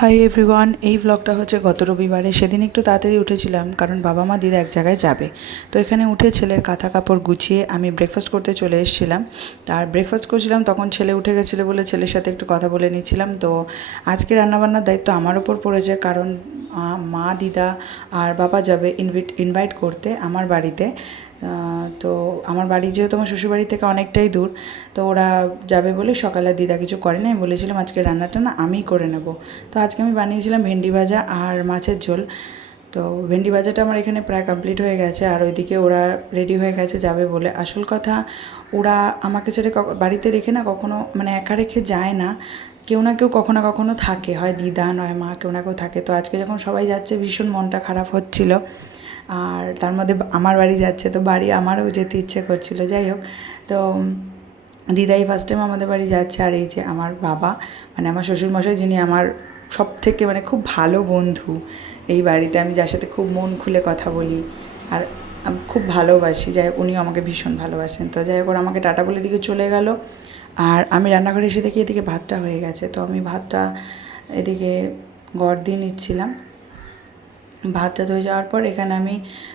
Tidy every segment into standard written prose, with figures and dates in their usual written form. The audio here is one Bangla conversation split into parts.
হাই এভরিওয়ান, এই ব্লগটা হচ্ছে গত রবিবারে। সেদিন একটু তাড়াতাড়ি উঠেছিলাম কারণ বাবা মা দিদা এক জায়গায় যাবে। তো এখানে উঠে ছেলের কাঁথা কাপড় গুছিয়ে আমি ব্রেকফাস্ট করতে চলে এসেছিলাম। আর ব্রেকফাস্ট করছিলাম তখন ছেলে উঠে গেছিলো বলে ছেলের সাথে একটু কথা বলে নিচ্ছিলাম। তো আজকে রান্নাবান্নার দায়িত্ব আমার ওপর পড়েছে কারণ মা দিদা আর বাবা যাবে ইনভাইট করতে আমার বাড়িতে। তো আমার বাড়ি যেহেতু আমার শ্বশুরবাড়ি থেকে অনেকটাই দূর, তো ওরা যাবে বলে সকালে দিদা কিছু করে না। আমি বলেছিলাম আজকে রান্নাটা না আমিই করে নেব। তো আজকে আমি বানিয়েছিলাম ভেন্ডি ভাজা আর মাছের ঝোল। তো ভেন্ডি ভাজাটা আমার এখানে প্রায় কমপ্লিট হয়ে গেছে, আর ওইদিকে ওরা রেডি হয়ে গেছে যাবে বলে। আসল কথা, ওরা আমাকে ছেড়ে বাড়িতে রেখে না কখনো মানে একা রেখে যায় না, কেউ না কেউ কখনো না কখনো থাকে, হয় দিদা নয় মা, কেউ না কেউ থাকে। তো আজকে যখন সবাই যাচ্ছে ভীষণ মনটা খারাপ হচ্ছিল, আর তার মধ্যে আমার বাড়ি যাচ্ছে, তো বাড়ি আমারও যেতে ইচ্ছে করছিল। যাই হোক, তো দিদাই ফার্স্ট টাইম আমাদের বাড়ি যাচ্ছে। আর এই যে আমার বাবা, মানে আমার শ্বশুরমশাই, যিনি আমার সব থেকে মানে খুব ভালো বন্ধু এই বাড়িতে, আমি যার সাথে খুব মন খুলে কথা বলি আর খুব ভালোবাসি, যাই হোক উনিও আমাকে ভীষণ ভালোবাসেন। তো যাই হোক, ওরা আমাকে টাটা বলে দিকে চলে গেল। আর আমি রান্নাঘরে এসে দেখি এদিকে ভাতটা হয়ে গেছে। তো আমি ভাতটা এদিকে গড় দিয়ে নিচ্ছিলাম। ভাতটা হয়ে যাওয়ার পর এখানে আমি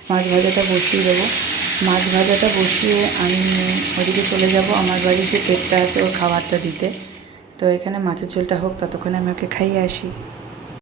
মাছ ভাজাটা বসিয়ে দেবো। মাছ ভাজাটা বসিয়ে আমি ওদিকে চলে যাব আমার বাড়ির যে পেটটা আছে ওর খাবারটা দিতে। তো এখানে মাছের ঝোলটা হোক, ততক্ষণে আমি ওকে খাইয়ে আসি।